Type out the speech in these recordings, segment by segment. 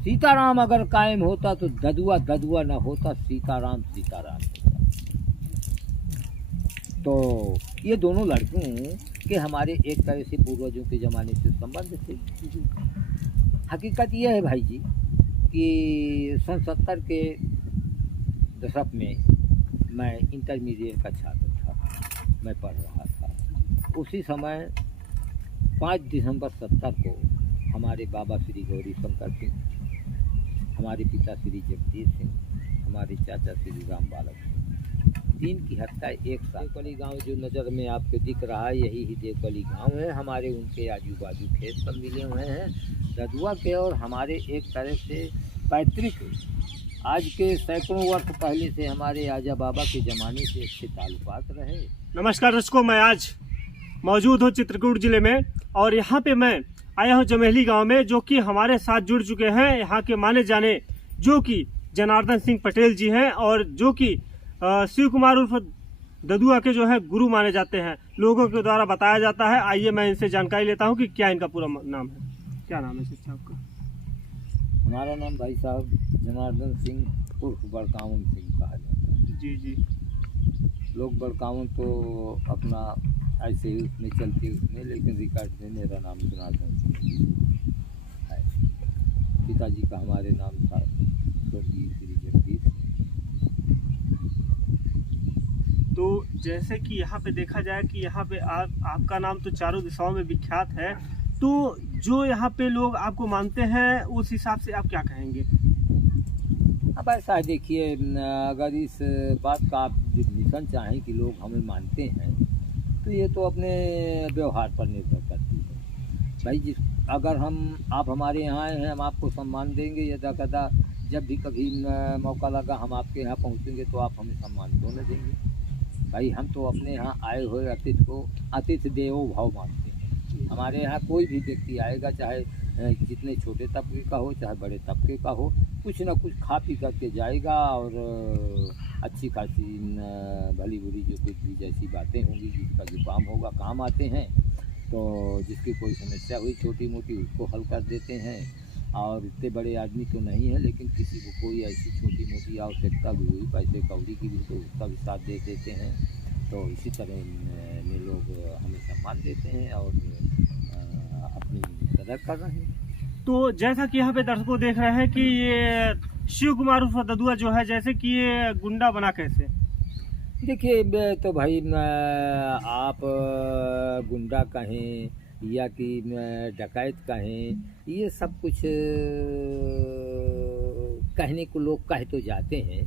सीताराम अगर कायम होता तो ददुआ ददुआ न होता, सीताराम सीताराम होता। तो ये दोनों लड़कों के हमारे एक तरह से पूर्वजों के ज़माने से संबंध थे। हकीकत यह है भाई जी कि सन 70 के दशक में मैं इंटरमीडिएट का छात्र था, मैं पढ़ रहा था। उसी समय 5 दिसंबर 70 को हमारे बाबा श्री गौरी शंकर सिंह, हमारे पिता श्री जगदीश सिंह, हमारे चाचा श्री राम बालक सिंह, 3 की हत्या एक साथ। देवकली गांव जो नज़र में आपको दिख रहा है, यही ही देवकली गांव है। हमारे उनके आजू बाजू खेत सब मिले हुए हैं। ददुआ के और हमारे एक तरह से पैतृक, आज के सैकड़ों वर्ष पहले से हमारे आजा बाबा के ज़माने से अच्छे ताल्लुकात रहे। नमस्कार दर्शकों, मैं आज मौजूद हूँ चित्रकूट जिले में और यहाँ पे मैं आया हूँ जमेहली गांव में, जो कि हमारे साथ जुड़ चुके हैं यहाँ के माने जाने जो कि जनार्दन सिंह पटेल जी हैं और जो कि शिव कुमार उर्फ ददुआ के जो है गुरु माने जाते हैं, लोगों के द्वारा बताया जाता है। आइए मैं इनसे जानकारी लेता हूँ कि क्या इनका पूरा नाम है। क्या नाम है शिक्षा आपका? हमारा नाम भाई साहब जनार्दन सिंह उर्फ बड़कावन सिंह कहा जाता है। जी जी। लोग बड़कावन तो अपना ऐसे ही उसमें चलते उसमें, लेकिन रिकॉर्ड में मेरा नाम जनार्दन सिंह है। पिताजी का हमारे नाम था स्वर्गीय श्री जगदीश। तो जैसे कि यहाँ पे देखा जाए कि यहाँ पे आपका नाम तो चारों दिशाओं में विख्यात है, तो जो यहाँ पे लोग आपको मानते हैं उस हिसाब से आप क्या कहेंगे? अब ऐसा है, देखिए, अगर इस बात का आप डिफिनीशन चाहें कि लोग हमें मानते हैं, तो ये तो अपने व्यवहार पर निर्भर करती है भाई। अगर आप हमारे यहाँ आए हैं, हम आपको सम्मान देंगे। यदा कदा जब भी कभी मौका लगा हम आपके यहाँ पहुँचेंगे तो आप हमें सम्मान क्यों न देंगे भाई। हम तो अपने यहाँ आए हुए अतिथि को अतिथि देवो भव मानते हैं। हमारे यहाँ कोई भी व्यक्ति आएगा, चाहे जितने छोटे तबके का हो चाहे बड़े तबके का हो, कुछ ना कुछ खा पी करके जाएगा और अच्छी खासी भली बुरी जो कुछ भी जैसी बातें होंगी, जिसका जो काम होगा, काम आते हैं। तो जिसकी कोई समस्या हुई छोटी मोटी उसको हल कर देते हैं। और इतने बड़े आदमी तो नहीं है, लेकिन किसी को कोई ऐसी छोटी मोटी आवश्यकता भी हुई पैसे कौड़ी की भी, तो उसका भी साथ दे देते हैं। तो इसी तरह में लोग हमें सम्मान देते हैं और अपनी कदर कर रहे हैं। तो जैसा कि यहाँ पे दर्शकों देख रहे हैं कि ये शिव कुमार उर्फ ददुआ जो है, जैसे कि ये गुंडा बना कैसे? देखिए, तो भाई आप गुंडा कहें या कि डकैत कहें, ये सब कुछ कहने को लोग कह तो जाते हैं,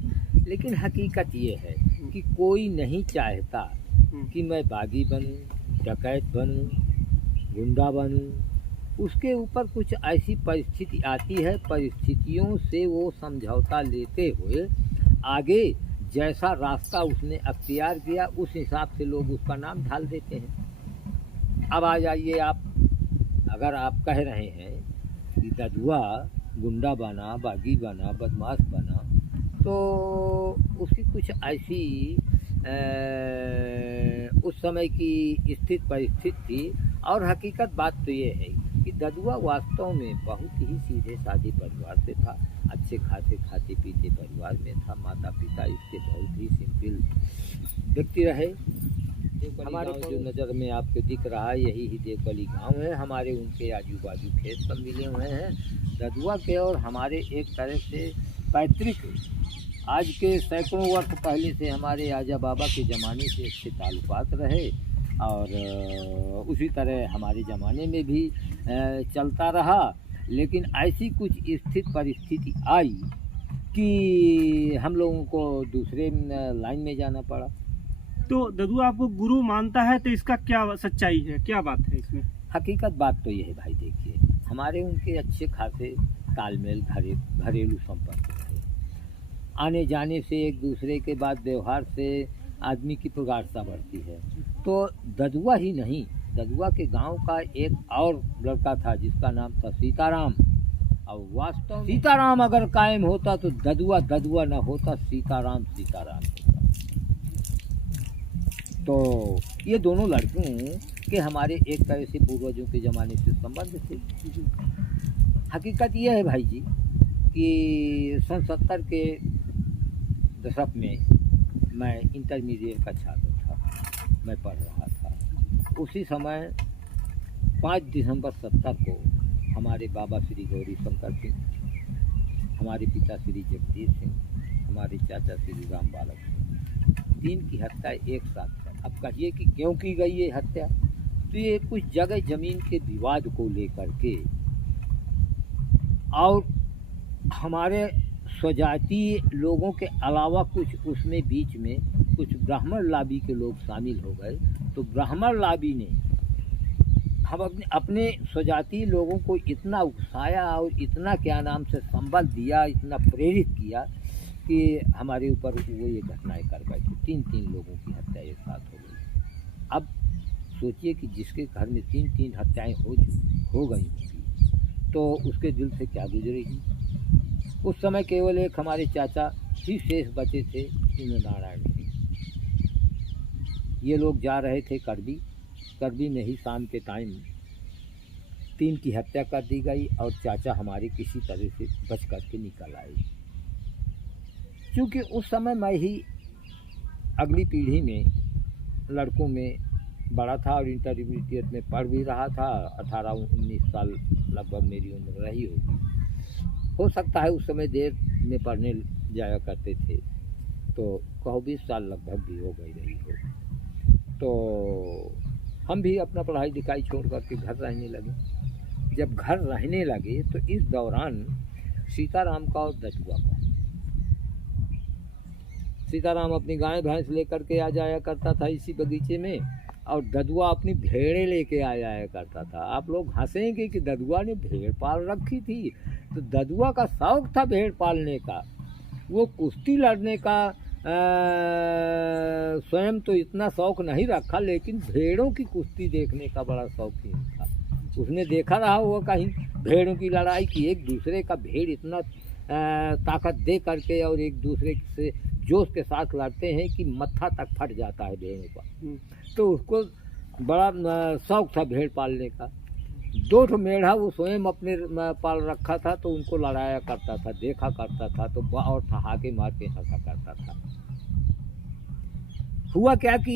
लेकिन हकीकत ये है कि कोई नहीं चाहता कि मैं बागी बनूं, डकैत बनूं, गुंडा बनूं। उसके ऊपर कुछ ऐसी परिस्थिति आती है, परिस्थितियों से वो समझौता लेते हुए आगे जैसा रास्ता उसने अख्तियार किया उस हिसाब से लोग उसका नाम ढाल देते हैं। अब आ जाइए आप, अगर आप कह रहे हैं कि ददुआ गुंडा बना, बागी बना, बदमाश बना, तो उसकी कुछ ऐसी उस समय की स्थिति परिस्थिति थी। और हकीकत बात तो ये है कि ददुआ वास्तव में बहुत ही सीधे साधे परिवार से था, अच्छे खासे खाते पीते परिवार में था। माता पिता इसके बहुत ही सिंपल व्यक्ति रहे। हमारे जो नज़र में आपको दिख रहा है, यही ही देवकली गांव है। हमारे उनके आजू बाजू खेत सब मिले हुए हैं। ददुआ के और हमारे एक तरह से पैतृक, आज के सैकड़ों वर्ष पहले से हमारे आजा बाबा के ज़माने से अच्छे ताल्लुकात रहे। और उसी तरह हमारे ज़माने में भी चलता रहा। लेकिन ऐसी कुछ स्थिति परिस्थिति आई कि हम लोगों को दूसरे लाइन में जाना पड़ा। तो ददुआ आपको गुरु मानता है, तो इसका क्या सच्चाई है, क्या बात है इसमें? हकीकत बात तो ये है भाई, देखिए, हमारे उनके अच्छे खासे तालमेल घरेलू संपर्क थे। आने जाने से, एक दूसरे के बाद व्यवहार से आदमी की प्रगाढ़ता बढ़ती है। तो ददुआ ही नहीं, ददुआ के गांव का एक और लड़का था जिसका नाम था सीताराम। और वास्तव में सीताराम अगर कायम होता तो ददुआ ददुआ न होता, सीताराम सीताराम होता। तो ये दोनों लड़कों के हमारे एक तरह से पूर्वजों के ज़माने से संबंध थे। हकीकत ये है भाई जी कि सन 70 के दशक में मैं इंटरमीडिएट का छात्र था, मैं पढ़ रहा था। उसी समय 5 दिसंबर 70 को हमारे बाबा श्री गौरी शंकर सिंह, हमारे पिता श्री जगदीश सिंह, हमारे चाचा श्री राम बालक सिंह, 3 की हत्या एक साथ। अब कहिए कि क्यों की गई ये हत्या? तो ये कुछ जगह जमीन के विवाद को लेकर के और हमारे स्वजातीय लोगों के अलावा कुछ उसमें बीच में कुछ ब्राह्मण लाबी के लोग शामिल हो गए। तो ब्राह्मण लाबी ने हम अपने स्वजातीय लोगों को इतना उकसाया और इतना क्या नाम से संबल दिया, इतना प्रेरित किया कि हमारे ऊपर वो ये घटनाएं कर बैठे। 3 लोगों की हत्या एक साथ हो गई। अब सोचिए कि जिसके घर में 3 हत्याएं हो गई तो उसके दिल से क्या गुजरेगी। उस समय केवल एक हमारे चाचा ही शेष बचे थे, इंद्र नारायण सिंह। ये लोग जा रहे थे करबी में ही शाम के टाइम 3 की हत्या कर दी गई और चाचा हमारे किसी तरह से बच करके निकल आए। क्योंकि उस समय मैं ही अगली पीढ़ी में लड़कों में बड़ा था और इंटरमीडिएट में पढ़ भी रहा था। 18-19 साल लगभग मेरी उम्र रही होगी। हो सकता है उस समय देर में पढ़ने जाया करते थे, तो कहो 20 साल लगभग भी हो गई रही हो। तो हम भी अपना पढ़ाई लिखाई छोड़ करके घर रहने लगे। जब घर रहने लगे तो इस दौरान सीताराम का और दचुआ का, सीताराम अपनी गाय भैंस लेकर के आ जाया करता था इसी बगीचे में और ददुआ अपनी भेड़ें लेके आ जाया करता था। आप लोग हंसेंगे कि ददुआ ने भेड़ पाल रखी थी, तो ददुआ का शौक था भेड़ पालने का। वो कुश्ती लड़ने का स्वयं तो इतना शौक नहीं रखा, लेकिन भेड़ों की कुश्ती देखने का बड़ा शौकीन था। उसने देखा रहा वो कहीं भेड़ों की लड़ाई की, एक दूसरे का भेड़ इतना ताकत दे करके और एक दूसरे से जोश के साथ लड़ते हैं कि मत्था तक फट जाता है भेड़ों का। तो उसको बड़ा शौक था भेड़ पालने का। 2 मेढ़ा वो स्वयं अपने पाल रखा था, तो उनको लड़ाया करता था, देखा करता था, तो और ठहाके मार के हंसा करता था। हुआ क्या कि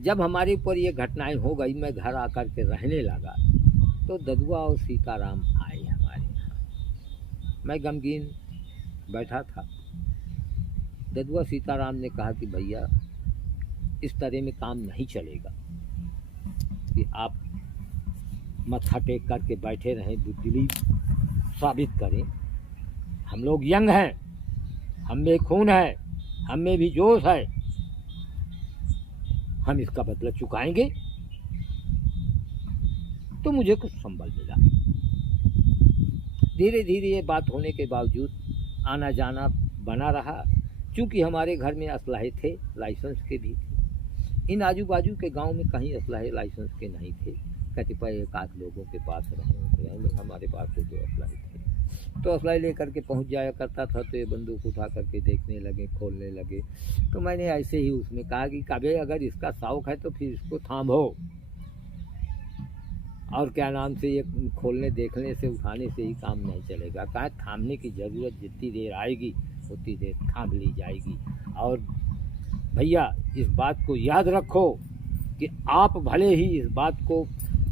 जब हमारे ऊपर ये घटनाएं हो गई, मैं घर आकर के रहने लगा, तो ददुआ और सीताराम आए हमारे यहाँ। मैं गमगीन बैठा था। ददुआ सीताराम ने कहा कि भैया इस तरह में काम नहीं चलेगा कि आप मत्था टेक करके बैठे रहें, बुद्धिली साबित करें। हम लोग यंग हैं, हम में खून है, हम में भी जोश है, हम इसका बदला चुकाएंगे। तो मुझे कुछ संबल मिला। धीरे धीरे ये बात होने के बावजूद आना जाना बना रहा। क्योंकि हमारे घर में असलहे थे, लाइसेंस के भी थे। इन आजू बाजू के गांव में कहीं असलहे लाइसेंस के नहीं थे। कतिपय एक आध लोगों के पास रहे, हमारे पास तो 2 असलहे थे। तो असलहे लेकर के पहुंच जाया करता था, तो ये बंदूक उठा करके देखने लगे, खोलने लगे। तो मैंने ऐसे ही उसमें कहा कि कभी अगर इसका शौक है तो फिर इसको थामो, और क्या नाम से ये खोलने देखने से उठाने से ही काम नहीं चलेगा। कहा थामने की ज़रूरत जितनी देर आएगी उतनी देर थाम ली जाएगी। और भैया इस बात को याद रखो कि आप भले ही इस बात को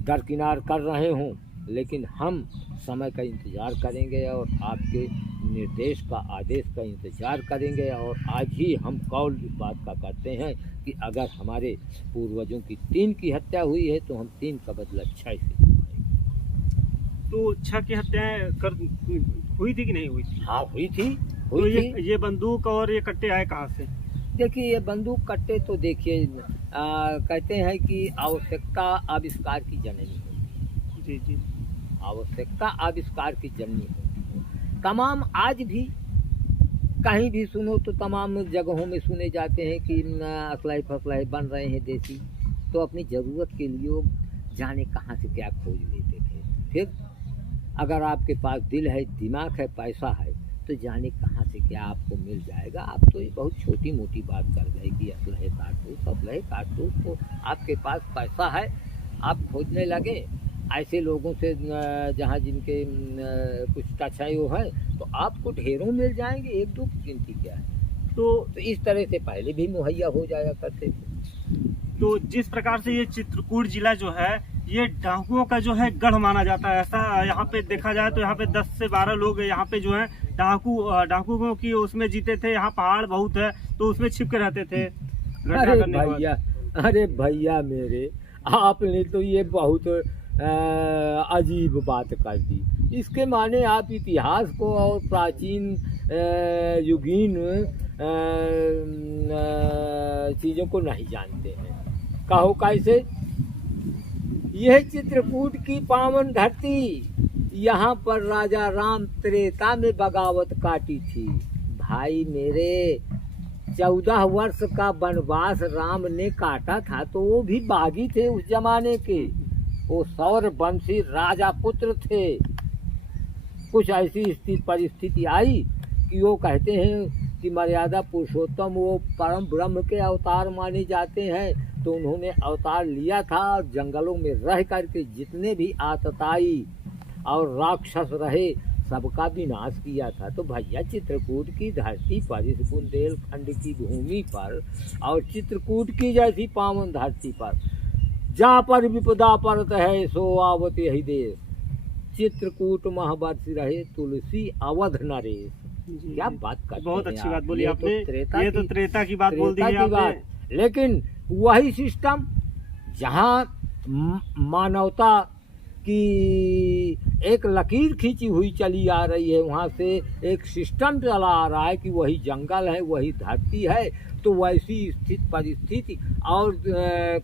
दरकिनार कर रहे हों, लेकिन हम समय का इंतज़ार करेंगे और आपके निर्देश का, आदेश का इंतज़ार करेंगे। और आज ही हम कौल इस बात का करते हैं कि अगर हमारे पूर्वजों की 3 की हत्या हुई है तो हम 3 का बदला 6 से चुकाएंगे। तो 6 की हत्याएं हुई थी कि नहीं हुई थी? हाँ हुई थी। तो ये बंदूक और ये कट्टे आए कहाँ से? देखिए ये बंदूक कट्टे तो देखिए कहते हैं कि आवश्यकता आविष्कार की जननी होती है। जी जी, आवश्यकता आविष्कार की जननी होती है। तमाम आज भी कहीं भी सुनो तो तमाम जगहों में सुने जाते हैं कि असलहे फसलहे बन रहे हैं देसी। तो अपनी ज़रूरत के लिए जाने कहाँ से क्या खोज लेते थे। फिर अगर आपके पास दिल है, दिमाग है, पैसा है, तो जाने कहाँ से क्या आपको मिल जाएगा। आप तो ये बहुत छोटी मोटी बात कर गए कि असलहे कारतूस तो आपके पास पैसा है, आप खोजने लगे। ऐसे लोगों से जहाँ जिनके कुछ टचाई हो है तो आपको ढेरों मिल जाएंगे, एक दो की गिनती क्या है। तो इस तरह से पहले भी मुहैया हो जाया करते थे। तो जिस प्रकार से ये चित्रकूट जिला जो है ये डाकुओं का जो है गढ़ माना जाता है, ऐसा यहाँ पे देखा जाए तो यहाँ पे 10 से 12 लोग यहाँ पे जो है डाकुओं की उसमें जीते थे। यहाँ पहाड़ बहुत है तो उसमें छिप के रहते थे। अरे भैया मेरे, आपने तो ये बहुत अजीब बात कर दी। इसके माने आप इतिहास को और प्राचीन युगीन चीज़ों को नहीं जानते हैं। कहो कैसे? यह चित्रकूट की पावन धरती, यहाँ पर राजा राम त्रेता में बगावत काटी थी। भाई मेरे, 14 वर्ष का वनवास राम ने काटा था तो वो भी बागी थे उस जमाने के। वो सौरवंशी राजा पुत्र थे। कुछ ऐसी परिस्थिति आई कि वो कहते हैं कि मर्यादा पुरुषोत्तम वो परम ब्रह्म के अवतार माने जाते हैं, तो उन्होंने अवतार लिया था और जंगलों में रह करके जितने भी आतताई और राक्षस रहे सबका विनाश किया था। तो भैया चित्रकूट की धरती पर, इस बुंदेलखंड की भूमि पर और चित्रकूट की जैसी पावन धरती पर, जा पर विपदा परत है सो आवत यही देश, चित्रकूट महावर्ष रहे तुलसी अवध नरेश। क्या बात करते हैं, बहुत अच्छी बात बोली ये आपने। ये तो त्रेता की बात बोल दी है आपने। लेकिन वही सिस्टम जहाँ मानवता की एक लकीर खींची हुई चली आ रही है, वहाँ से एक सिस्टम चला आ रहा है कि वही जंगल है, वही धरती है, तो वैसी स्थित परिस्थिति और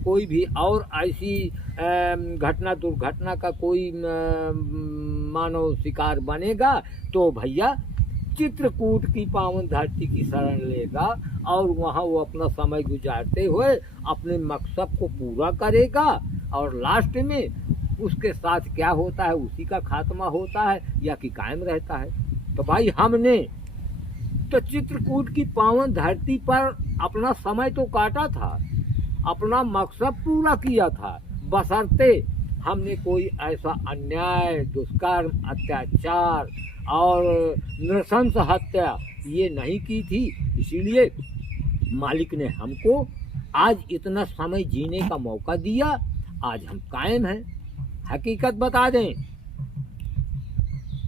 कोई भी और ऐसी घटना दुर्घटना का कोई मानव शिकार बनेगा तो भैया चित्रकूट की पावन धरती की शरण लेगा और वहाँ वो अपना समय गुजारते हुए अपने मकसद को पूरा करेगा और लास्ट में उसके साथ क्या होता है, उसी का खात्मा होता है या कि कायम रहता है। तो भाई हमने तो चित्रकूट की पावन धरती पर अपना समय तो काटा था, अपना मकसद पूरा किया था, बशर्ते हमने कोई ऐसा अन्याय, दुष्कर्म, अत्याचार और नृशंस हत्या ये नहीं की थी। इसीलिए मालिक ने हमको आज इतना समय जीने का मौका दिया, आज हम कायम हैं। हकीकत बता दें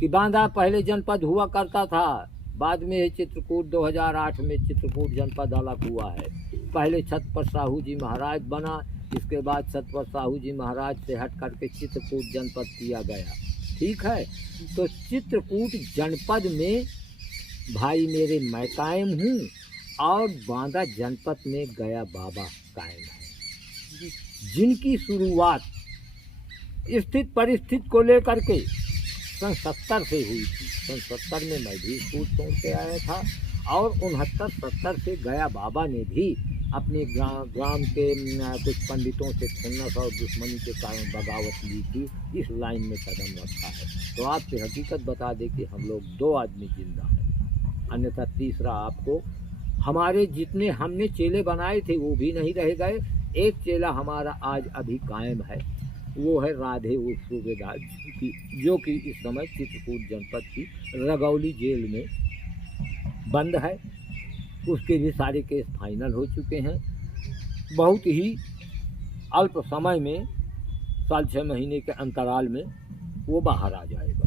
कि बांदा पहले जनपद हुआ करता था, बाद में चित्रकूट 2008 में चित्रकूट जनपद अलग हुआ है। पहले छत्रपति साहू जी महाराज बना, इसके बाद छत्रपति साहू जी महाराज से हट करके चित्रकूट जनपद किया गया। ठीक है, तो चित्रकूट जनपद में भाई मेरे मैं कायम हूँ और बांदा जनपद में गया बाबा कायम है, जिनकी शुरुआत स्थित परिस्थिति को लेकर के सन 70 से हुई थी। सन 70 में मैं भी स्कूल छोड़ के आया था और 69-70 से गया बाबा ने भी अपने ग्राम के कुछ पंडितों से खुन्नस और दुश्मनी के कारण बगावत ली थी। इस लाइन में कदम रखा है। तो आपसे हकीकत बता दें कि हम लोग 2 आदमी जिंदा हैं, अन्यथा तीसरा आपको हमारे जितने हमने चेले बनाए थे वो भी नहीं रह गए। एक चेला हमारा आज अभी कायम है, वो है राधे उर्फ सूबेदार, जो कि इस समय चित्रकूट जनपद की रगौली जेल में बंद है। उसके भी सारे केस फाइनल हो चुके हैं। बहुत ही अल्प समय में 4-6 महीने के अंतराल में वो बाहर आ जाएगा।